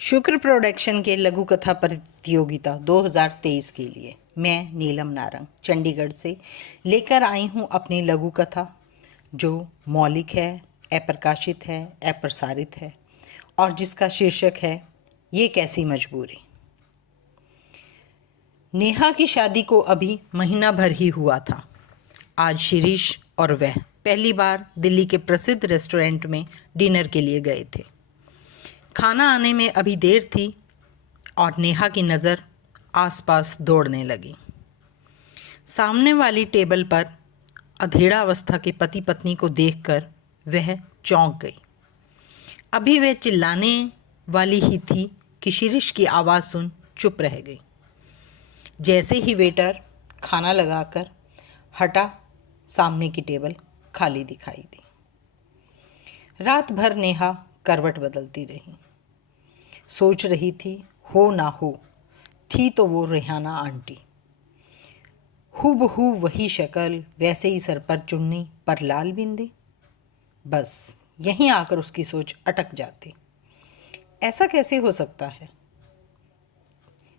शुक्र प्रोडक्शन के लघु कथा प्रतियोगिता 2023 के लिए मैं नीलम नारंग चंडीगढ़ से लेकर आई हूँ अपनी लघु कथा जो मौलिक है, अप्रकाशित है, अप्रसारित है और जिसका शीर्षक है ये कैसी मजबूरी। नेहा की शादी को अभी महीना भर ही हुआ था। आज शिरीष और वह पहली बार दिल्ली के प्रसिद्ध रेस्टोरेंट में डिनर के लिए गए थे। खाना आने में अभी देर थी और नेहा की नज़र आसपास दौड़ने लगी। सामने वाली टेबल पर अधेड़ा अवस्था के पति पत्नी को देखकर वह चौंक गई। अभी वह चिल्लाने वाली ही थी कि शिरीष की आवाज़ सुन चुप रह गई। जैसे ही वेटर खाना लगाकर हटा, सामने की टेबल खाली दिखाई दी। रात भर नेहा करवट बदलती रही। सोच रही थी हो ना हो, थी तो वो रेहाना आंटी। हूबहू वही शक्ल, वैसे ही सर पर चुन्नी पर लाल बिंदी। बस यहीं आकर उसकी सोच अटक जाती। ऐसा कैसे हो सकता है?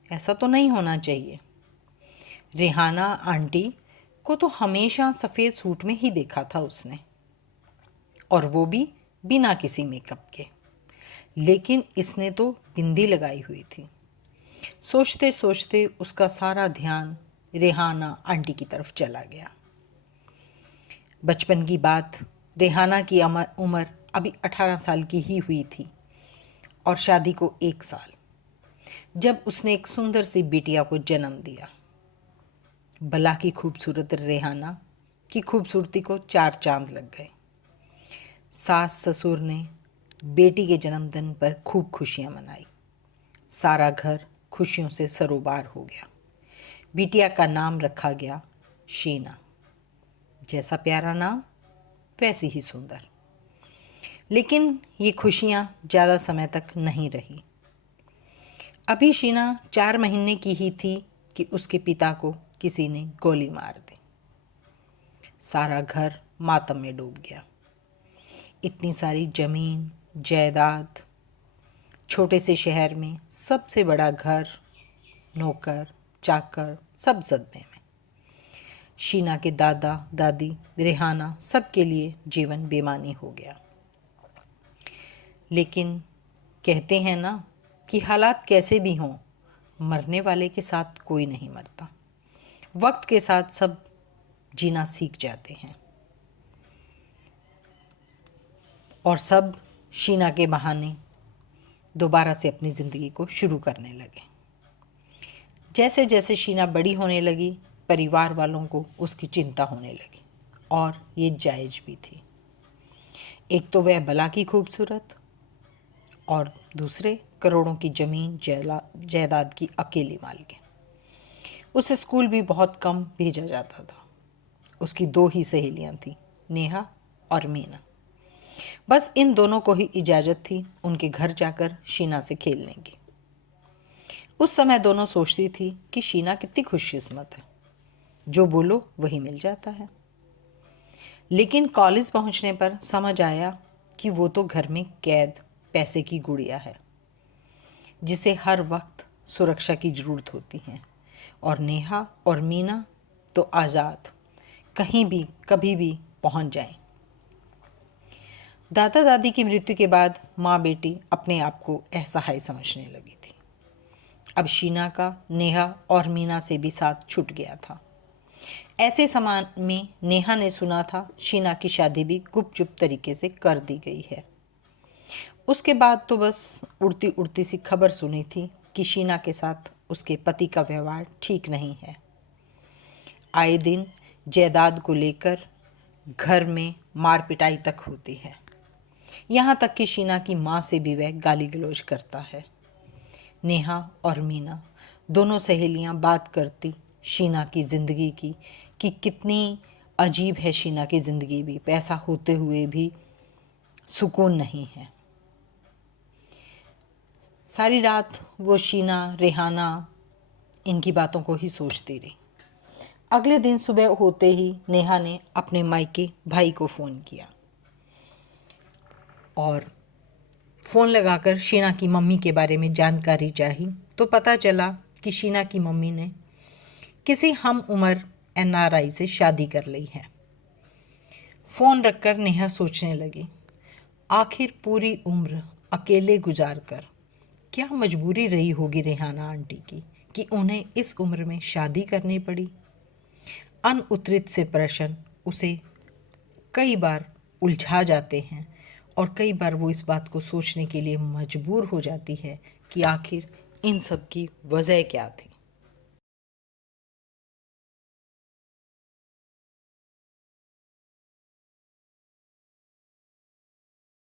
ऐसा तो नहीं होना चाहिए। रेहाना आंटी को तो हमेशा सफ़ेद सूट में ही देखा था उसने, और वो भी बिना किसी मेकअप के। लेकिन इसने तो बिंदी लगाई हुई थी। सोचते सोचते उसका सारा ध्यान रेहाना आंटी की तरफ चला गया। बचपन की बात, रेहाना की उम्र अभी 18 साल की ही हुई थी और शादी को 1 साल, जब उसने एक सुंदर सी बिटिया को जन्म दिया। भला की खूबसूरत रेहाना की खूबसूरती को 4 चांद लग गए। सास ससुर ने बेटी के जन्मदिन पर खूब खुशियां मनाई। सारा घर खुशियों से सरोबार हो गया। बिटिया का नाम रखा गया शीना। जैसा प्यारा नाम वैसी ही सुंदर। लेकिन ये खुशियां ज़्यादा समय तक नहीं रही। अभी शीना 4 महीने की ही थी कि उसके पिता को किसी ने गोली मार दी। सारा घर मातम में डूब गया। इतनी सारी जमीन जायदाद, छोटे से शहर में सबसे बड़ा घर, नौकर चाकर, सब सदमे में। शीना के दादा दादी, रेहाना, सबके लिए जीवन बेमानी हो गया। लेकिन कहते हैं ना कि हालात कैसे भी हों, मरने वाले के साथ कोई नहीं मरता। वक्त के साथ सब जीना सीख जाते हैं और सब शीना के बहाने दोबारा से अपनी ज़िंदगी को शुरू करने लगे। जैसे जैसे शीना बड़ी होने लगी, परिवार वालों को उसकी चिंता होने लगी, और ये जायज़ भी थी। एक तो वह भला की खूबसूरत, और दूसरे करोड़ों की ज़मीन जायदाद की अकेली मालिक। उसे स्कूल भी बहुत कम भेजा जाता था। उसकी 2 ही सहेलियां थीं, नेहा और मीना। बस इन दोनों को ही इजाज़त थी उनके घर जाकर शीना से खेलने की। उस समय दोनों सोचती थी कि शीना कितनी खुशकिस्मत है, जो बोलो वही मिल जाता है। लेकिन कॉलेज पहुंचने पर समझ आया कि वो तो घर में कैद पैसे की गुड़िया है, जिसे हर वक्त सुरक्षा की ज़रूरत होती है। और नेहा और मीना तो आज़ाद, कहीं भी कभी भी पहुंच जाएं। दादा दादी की मृत्यु के बाद माँ बेटी अपने आप को असहाय समझने लगी थी। अब शीना का नेहा और मीना से भी साथ छूट गया था। ऐसे समय में नेहा ने सुना था शीना की शादी भी गुपचुप तरीके से कर दी गई है। उसके बाद तो बस उड़ती उड़ती सी खबर सुनी थी कि शीना के साथ उसके पति का व्यवहार ठीक नहीं है। आए दिन जायदाद को लेकर घर में मार पिटाई तक होती है। यहाँ तक कि शीना की माँ से भी वह गाली गलौज करता है। नेहा और मीना दोनों सहेलियाँ बात करती शीना की ज़िंदगी की, कि कितनी अजीब है शीना की ज़िंदगी भी, पैसा होते हुए भी सुकून नहीं है। सारी रात वो शीना, रेहाना इनकी बातों को ही सोचती रही। अगले दिन सुबह होते ही नेहा ने अपने मायके भाई को फ़ोन किया, और फ़ोन लगाकर शीना की मम्मी के बारे में जानकारी चाही तो पता चला कि शीना की मम्मी ने किसी हम उम्र NRI से शादी कर ली है। फ़ोन रखकर नेहा सोचने लगी, आखिर पूरी उम्र अकेले गुजारकर क्या मजबूरी रही होगी रेहाना आंटी की कि उन्हें इस उम्र में शादी करनी पड़ी। अनउतरित से प्रश्न उसे कई बार उलझा जाते हैं और कई बार वो इस बात को सोचने के लिए मजबूर हो जाती है कि आखिर इन सब की वजह क्या थी।